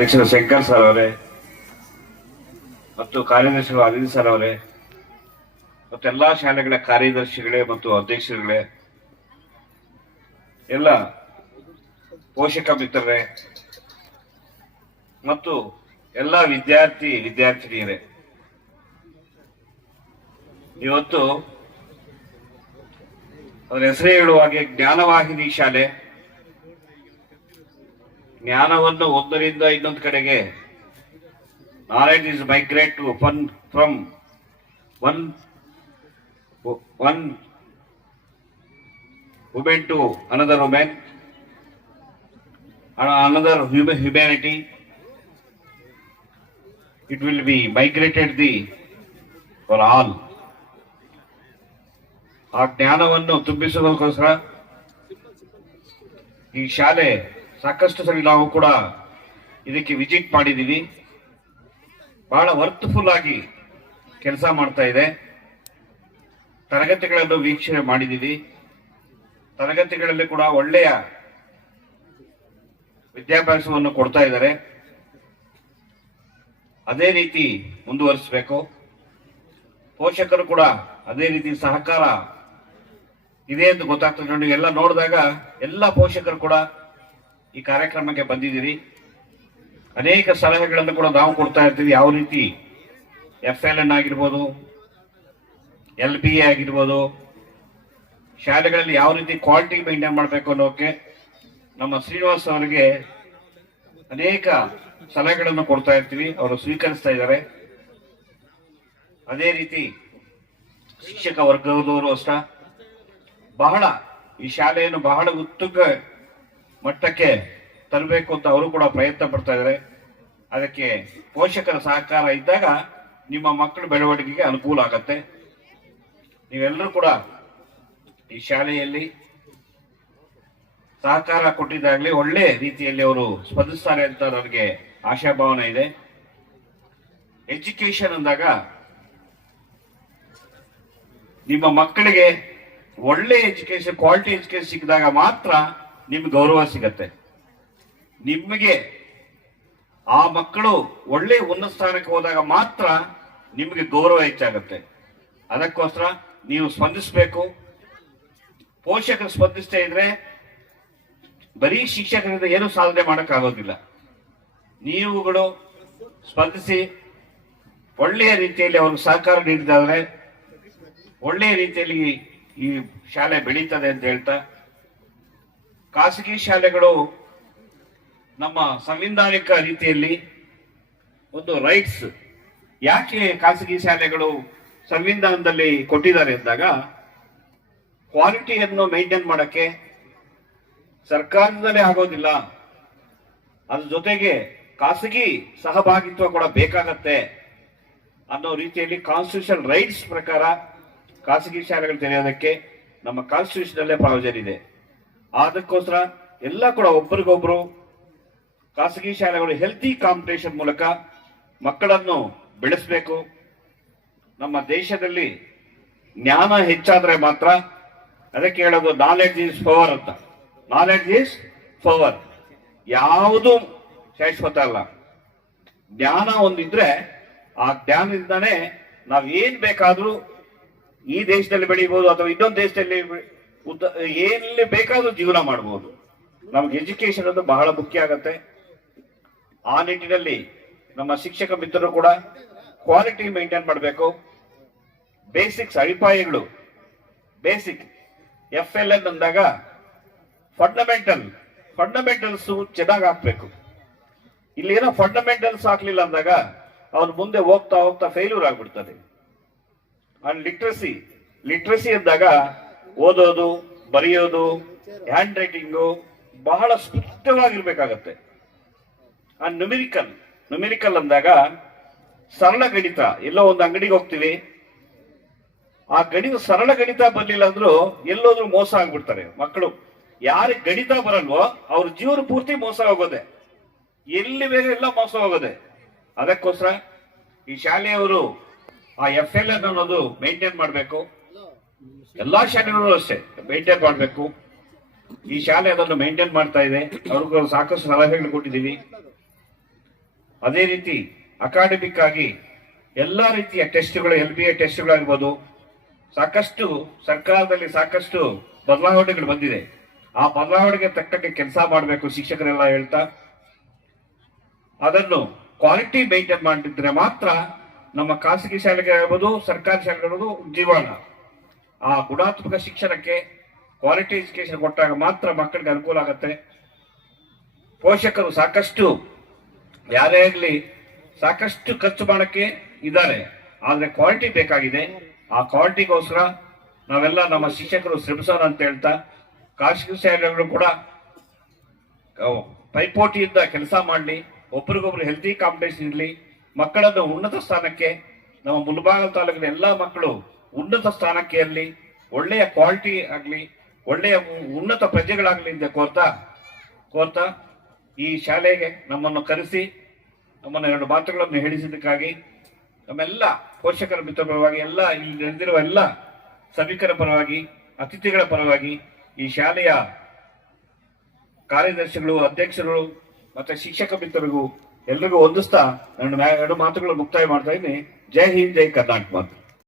ಅಧ್ಯಕ್ಷರು ಶಂಕರ್ ಸರ್ ಅವರೇ ಮತ್ತು ಕಾರ್ಯದರ್ಶಿಗಳು ಅರವಿಂದ್ ಸರ್ ಅವರೇ ಮತ್ತು ಎಲ್ಲಾ ಶಾಲೆಗಳ ಕಾರ್ಯದರ್ಶಿಗಳೇ ಮತ್ತು ಅಧ್ಯಕ್ಷರುಗಳೇ, ಎಲ್ಲ ಪೋಷಕ ಮಿತ್ರರೇ ಮತ್ತು ಎಲ್ಲ ವಿದ್ಯಾರ್ಥಿನಿಯರೇ, ಇವತ್ತು ಅದರ ಹೆಸರೇ ಹೇಳುವ ಹಾಗೆ ಜ್ಞಾನವಾಹಿನಿ ಶಾಲೆ ಜ್ಞಾನವನ್ನು ಒಂದರಿಂದ ಇನ್ನೊಂದು ಕಡೆಗೆ, knowledge is migrate to from one women to another women, another humanity. It will be migrated for all. ಆ ಜ್ಞಾನವನ್ನು ತುಂಬಿಸುವುದಕ್ಕೋಸ್ಕರ ಈ ಶಾಲೆ ಸಾಕಷ್ಟು ಸರಿ ನಾವು ಕೂಡ ಇದಕ್ಕೆ ವಿಸಿಟ್ ಮಾಡಿದ್ದೀವಿ. ಬಹಳ ವರ್ತ್ಫುಲ್ ಆಗಿ ಕೆಲಸ ಮಾಡ್ತಾ ಇದೆ. ತರಗತಿಗಳನ್ನು ವೀಕ್ಷಣೆ ಮಾಡಿದ್ದೀವಿ. ತರಗತಿಗಳಲ್ಲಿ ಕೂಡ ಒಳ್ಳೆಯ ವಿದ್ಯಾಭ್ಯಾಸವನ್ನು ಕೊಡ್ತಾ ಇದ್ದಾರೆ. ಅದೇ ರೀತಿ ಮುಂದುವರಿಸಬೇಕು. ಪೋಷಕರು ಕೂಡ ಅದೇ ರೀತಿ ಸಹಕಾರ ಇದೆ ಎಂದು ಗೊತ್ತಾಗ್ತದೆ. ಎಲ್ಲ ನೋಡಿದಾಗ ಎಲ್ಲ ಪೋಷಕರು ಕೂಡ ಈ ಕಾರ್ಯಕ್ರಮಕ್ಕೆ ಬಂದಿದ್ದೀರಿ. ಅನೇಕ ಸಲಹೆಗಳನ್ನು ಕೂಡ ನಾವು ಕೊಡ್ತಾ ಇರ್ತೀವಿ. ಯಾವ ರೀತಿ FLN ಆಗಿರ್ಬೋದು, LBA ಆಗಿರ್ಬೋದು, ಶಾಲೆಗಳಲ್ಲಿ ಯಾವ ರೀತಿ ಕ್ವಾಲಿಟಿ ಮೇಂಟೈನ್ ಮಾಡಬೇಕು ಅನ್ನೋಕೆ ನಮ್ಮ ಶ್ರೀನಿವಾಸ್ ಅವರಿಗೆ ಅನೇಕ ಸಲಹೆಗಳನ್ನು ಕೊಡ್ತಾ ಇರ್ತೀವಿ. ಅವರು ಸ್ವೀಕರಿಸ್ತಾ ಇದ್ದಾರೆ. ಅದೇ ರೀತಿ ಶಿಕ್ಷಕ ವರ್ಗದವರು ಅಷ್ಟ ಬಹಳ ಈ ಶಾಲೆಯನ್ನು ಬಹಳ ಉತ್ತುಂಗ ಮಟ್ಟಕ್ಕೆ ತರಬೇಕು ಅಂತ ಅವರು ಕೂಡ ಪ್ರಯತ್ನ ಪಡ್ತಾ ಇದ್ದಾರೆ. ಅದಕ್ಕೆ ಪೋಷಕರ ಸಹಕಾರ ಇದ್ದಾಗ ನಿಮ್ಮ ಮಕ್ಕಳ ಬೆಳವಣಿಗೆಗೆ ಅನುಕೂಲ ಆಗತ್ತೆ. ನೀವೆಲ್ಲರೂ ಕೂಡ ಈ ಶಾಲೆಯಲ್ಲಿ ಸಹಕಾರ ಕೊಟ್ಟಿದ್ದಾಗಲೇ ಒಳ್ಳೆ ರೀತಿಯಲ್ಲಿ ಅವರು ಸ್ಪಂದಿಸ್ತಾರೆ ಅಂತ ನನಗೆ ಆಶಾಭಾವನೆ ಇದೆ. ಎಜುಕೇಶನ್ ಅಂದಾಗ ನಿಮ್ಮ ಮಕ್ಕಳಿಗೆ ಒಳ್ಳೆ ಎಜುಕೇಶನ್, ಕ್ವಾಲಿಟಿ ಎಜುಕೇಶನ್ ಸಿಕ್ಕಿದಾಗ ಮಾತ್ರ ನಿಮ್ಗೆ ಗೌರವ ಸಿಗತ್ತೆ. ನಿಮಗೆ ಆ ಮಕ್ಕಳು ಒಳ್ಳೆ ಉನ್ನತ ಸ್ಥಾನಕ್ಕೆ ಹೋದಾಗ ಮಾತ್ರ ನಿಮಗೆ ಗೌರವ ಹೆಚ್ಚಾಗತ್ತೆ. ಅದಕ್ಕೋಸ್ಕರ ನೀವು ಸ್ಪಂದಿಸಬೇಕು. ಪೋಷಕರು ಸ್ಪಂದಿಸ್ತಾ ಇದ್ರೆ ಬರೀ ಶಿಕ್ಷಕರಿಂದ ಏನು ಸಾಧನೆ ಮಾಡೋಕ್ಕಾಗೋದಿಲ್ಲ. ನೀವುಗಳು ಸ್ಪಂದಿಸಿ ಒಳ್ಳೆಯ ರೀತಿಯಲ್ಲಿ ಅವ್ರಿಗೆ ಸಹಕಾರ ನೀಡಿದಾದ್ರೆ ಒಳ್ಳೆಯ ರೀತಿಯಲ್ಲಿ ಈ ಶಾಲೆ ಬೆಳೀತದೆ ಅಂತ ಹೇಳ್ತಾ, ಖಾಸಗಿ ಶಾಲೆಗಳು ನಮ್ಮ ಸಂವಿಧಾನಿಕ ರೀತಿಯಲ್ಲಿ ಒಂದು ರೈಟ್ಸ್, ಯಾಕೆ ಖಾಸಗಿ ಶಾಲೆಗಳು ಸಂವಿಧಾನದಲ್ಲಿ ಕೊಟ್ಟಿದ್ದಾರೆ ಅಂದಾಗ ಕ್ವಾಲಿಟಿಯನ್ನು ಮೇಂಟೈನ್ ಮಾಡಕ್ಕೆ ಸರ್ಕಾರದಲ್ಲೇ ಆಗೋದಿಲ್ಲ, ಅದ್ರ ಜೊತೆಗೆ ಖಾಸಗಿ ಸಹಭಾಗಿತ್ವ ಕೂಡ ಬೇಕಾಗತ್ತೆ ಅನ್ನೋ ರೀತಿಯಲ್ಲಿ ಕಾನ್ಸ್ಟಿಟ್ಯೂಷನ್ ರೈಟ್ಸ್ ಪ್ರಕಾರ ಖಾಸಗಿ ಶಾಲೆಗಳು ತೆರೆಯೋದಕ್ಕೆ ನಮ್ಮ ಕಾನ್ಸ್ಟಿಟ್ಯೂಷನ್ ಅಲ್ಲೇ ಪ್ರಾವಿಷನ್ ಇದೆ. ಅದಕ್ಕೋಸ್ಕರ ಎಲ್ಲ ಕೂಡ ಒಬ್ಬರಿಗೊಬ್ರು ಖಾಸಗಿ ಶಾಲೆಗಳು ಹೆಲ್ತಿ ಕಾಂಪಿಟೇಷನ್ ಮೂಲಕ ಮಕ್ಕಳನ್ನು ಬೆಳೆಸಬೇಕು. ನಮ್ಮ ದೇಶದಲ್ಲಿ ಜ್ಞಾನ ಹೆಚ್ಚಾದ್ರೆ ಮಾತ್ರ, ಅದಕ್ಕೆ ಹೇಳೋದು ನಾಲೆಡ್ಜ್ ಈಸ್ ಪವರ್ ಅಂತ. Knowledge is power. ಯಾವುದು ಶಾಶ್ವತ ಅಲ್ಲ. ಜ್ಞಾನ ಒಂದಿದ್ರೆ ಆ ಜ್ಞಾನದಿಂದಾನೇ ನಾವು ಏನ್ ಬೇಕಾದ್ರೂ ಈ ದೇಶದಲ್ಲಿ ಬೆಳೀಬಹುದು ಅಥವಾ ಇನ್ನೊಂದು ದೇಶದಲ್ಲಿ ಎಲ್ಲಿ ಬೇಕಾದ್ರೂ ಜೀವನ ಮಾಡಬಹುದು. ನಮ್ಗೆ ಎಜುಕೇಶನ್ ಅದು ಬಹಳ ಮುಖ್ಯ ಆಗತ್ತೆ. ಆ ನಿಟ್ಟಿನಲ್ಲಿ ನಮ್ಮ ಶಿಕ್ಷಕ ಮಿತ್ರರು ಕೂಡ ಕ್ವಾಲಿಟಿ ಮೇಂಟೈನ್ ಮಾಡಬೇಕು. ಬೇಸಿಕ್ಸ್, ಅಡಿಪಾಯಗಳು, ಬೇಸಿಕ್ FLN ಅಂದಾಗ ಫಂಡಮೆಂಟಲ್ಸ್ ಚೆನ್ನಾಗಿ ಹಾಕ್ಬೇಕು. ಇಲ್ಲಿ ಏನೋ ಫಂಡಮೆಂಟಲ್ಸ್ ಹಾಕ್ಲಿಲ್ಲ ಅಂದಾಗ ಅವ್ನು ಮುಂದೆ ಹೋಗ್ತಾ ಹೋಗ್ತಾ ಫೇಲ್ಯೂರ್ ಆಗ್ಬಿಡ್ತದೆ. ಅಂಡ್ ಲಿಟ್ರಸಿ ಅಂದಾಗ ಓದೋದು, ಬರೆಯೋದು, ಹ್ಯಾಂಡ್ ರೈಟಿಂಗು ಬಹಳ ಸ್ಪಷ್ಟವಾಗಿರ್ಬೇಕಾಗತ್ತೆ. ಅಂಡ್ ನ್ಯೂಮೆರಿಕಲ್ ಅಂದಾಗ ಸರಳ ಗಣಿತ. ಎಲ್ಲೋ ಒಂದು ಅಂಗಡಿಗೆ ಹೋಗ್ತೀವಿ, ಆ ಸರಳ ಗಣಿತ ಬರ್ಲಿಲ್ಲ ಅಂದ್ರೂ ಎಲ್ಲೋದ್ರೂ ಮೋಸ ಆಗ್ಬಿಡ್ತಾರೆ ಮಕ್ಕಳು. ಯಾರಿಗೆ ಗಣಿತ ಬರಲ್ವೋ ಅವ್ರ ಜೀವನ ಪೂರ್ತಿ ಮೋಸ ಹೋಗೋದೆ, ಎಲ್ಲಿ ಬೇರೆ ಎಲ್ಲ ಮೋಸ ಹೋಗೋದೆ. ಅದಕ್ಕೋಸ್ಕರ ಈ ಶಾಲೆಯವರು ಆ FLN ಅನ್ನೋದು ಮೇಂಟೈನ್ ಮಾಡಬೇಕು. ಎಲ್ಲಾ ಶಾಲೆಗಳು ಅಷ್ಟೇ ಮೇಂಟೈನ್ ಮಾಡಬೇಕು. ಈ ಶಾಲೆ ಅದನ್ನು ಮೇಂಟೈನ್ ಮಾಡ್ತಾ ಇದೆ. ಅವ್ರಿಗೂ ಸಾಕಷ್ಟು ಸಲಹೆಗಳು ಕೊಟ್ಟಿದ್ದೀವಿ. ಅದೇ ರೀತಿ ಅಕಾಡೆಮಿಕ್ ಆಗಿ ಎಲ್ಲ ರೀತಿಯ ಟೆಸ್ಟ್ಗಳು, LBA ಟೆಸ್ಟ್ಗಳಾಗ್ಬೋದು, ಸಾಕಷ್ಟು ಸರ್ಕಾರದಲ್ಲಿ ಸಾಕಷ್ಟು ಬದಲಾವಣೆಗಳು ಬಂದಿದೆ. ಆ ಬದಲಾವಣೆಗೆ ತಕ್ಕಂತೆ ಕೆಲಸ ಮಾಡಬೇಕು ಶಿಕ್ಷಕರೆಲ್ಲ ಹೇಳ್ತಾ, ಅದನ್ನು ಕ್ವಾಲಿಟಿ ಮೇಂಟೈನ್ ಮಾಡಿದ್ರೆ ಮಾತ್ರ ನಮ್ಮ ಖಾಸಗಿ ಶಾಲೆಗಳಾಗ್ಬೋದು, ಸರ್ಕಾರಿ ಶಾಲೆಗಳು ಜೀವನ. ಆ ಗುಣಾತ್ಮಕ ಶಿಕ್ಷಣಕ್ಕೆ ಕ್ವಾಲಿಟಿ ಎಜುಕೇಶನ್ ಕೊಟ್ಟಾಗ ಮಾತ್ರ ಮಕ್ಕಳಿಗೆ ಅನುಕೂಲ ಆಗುತ್ತೆ. ಪೋಷಕರು ಸಾಕಷ್ಟು ಯಾರೇ ಆಗಲಿ ಸಾಕಷ್ಟು ಖರ್ಚು ಮಾಡಕ್ಕೆ ಇದ್ದಾರೆ, ಆದ್ರೆ ಕ್ವಾಲಿಟಿ ಬೇಕಾಗಿದೆ. ಆ ಕ್ವಾಲಿಟಿಗೋಸ್ಕರ ನಾವೆಲ್ಲ ನಮ್ಮ ಶಿಕ್ಷಕರು ಶ್ರಮಿಸೋಣ ಅಂತ ಹೇಳ್ತಾ, ಖಾಸಗಿ ಶಾಲೆಗಳು ಕೂಡ ಪೈಪೋಟಿಯಿಂದ ಕೆಲಸ ಮಾಡಲಿ, ಒಬ್ರಿಗೊಬ್ರು ಹೆಲ್ತಿ ಕಾಂಪಿಟೇಷನ್ ಇರಲಿ, ಮಕ್ಕಳನ್ನು ಉನ್ನತ ಸ್ಥಾನಕ್ಕೆ, ನಮ್ಮ ಮುಳಬಾಗಿಲು ತಾಲೂಕಿನ ಎಲ್ಲ ಮಕ್ಕಳು ಉನ್ನತ ಸ್ಥಾನಕ್ಕೆ ಇರಲಿ, ಒಳ್ಳೆಯ ಕ್ವಾಲಿಟಿ ಆಗಲಿ, ಒಳ್ಳೆಯ ಉನ್ನತ ಪ್ರಜೆಗಳಾಗಲಿ ಅಂತ ಕೋರ್ತಾ ಈ ಶಾಲೆಗೆ ನಮ್ಮನ್ನು ಕರೆಸಿ ನಮ್ಮನ್ನು 2 ಮಾತುಗಳನ್ನು ಹೇಳಿಸಿದ್ದಕ್ಕಾಗಿ ನಮ್ಮೆಲ್ಲ ಪೋಷಕರ ಮಿತ್ರ ಪರವಾಗಿ, ಎಲ್ಲ ಇಲ್ಲಿ ನಡೆದಿರುವ ಎಲ್ಲ ಸಭಿಕರ ಪರವಾಗಿ, ಅತಿಥಿಗಳ ಪರವಾಗಿ, ಈ ಶಾಲೆಯ ಕಾರ್ಯದರ್ಶಿಗಳು, ಅಧ್ಯಕ್ಷರು ಮತ್ತೆ ಶಿಕ್ಷಕ ಮಿತ್ರರಿಗೂ ಎಲ್ರಿಗೂ ಹೊಂದಿಸ್ತಾ 2 ಮಾತುಗಳು ಮುಕ್ತಾಯ ಮಾಡ್ತಾ ಇದ್ದೀನಿ. ಜೈ ಹಿಂದ್, ಜೈ ಕರ್ನಾಟಕ ಮಾತು.